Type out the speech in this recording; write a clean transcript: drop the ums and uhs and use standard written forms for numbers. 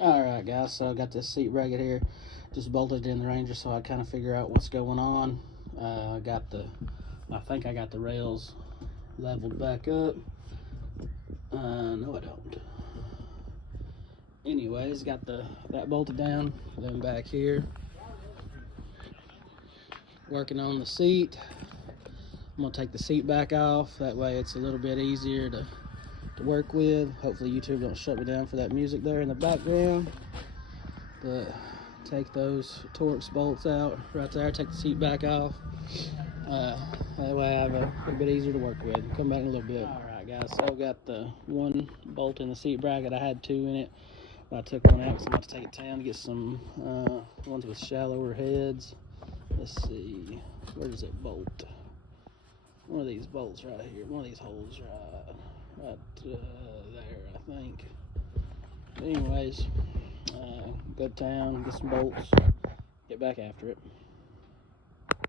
Alright guys, so I got this seat bracket here, just bolted in the Ranger so I kind of figure out what's going on. I think I got the rails leveled back up. No I don't. Anyways, got that bolted down, then back here, working on the seat. I'm gonna take the seat back off, that way it's a little bit easier to work with. Hopefully YouTube don't shut me down for that music there in the background. But take those Torx bolts out right there, take the seat back off. That way I have a little bit easier to work with. Come back in a little bit. Alright guys, so I've got the one bolt in the seat bracket. I had two in it, but I took one out because I'm about to take it down to get some ones with shallower heads. Let's see, where does it bolt? One of these bolts right here, one of these holes right there, I think. But anyways, go to town, get some bolts, get back after it.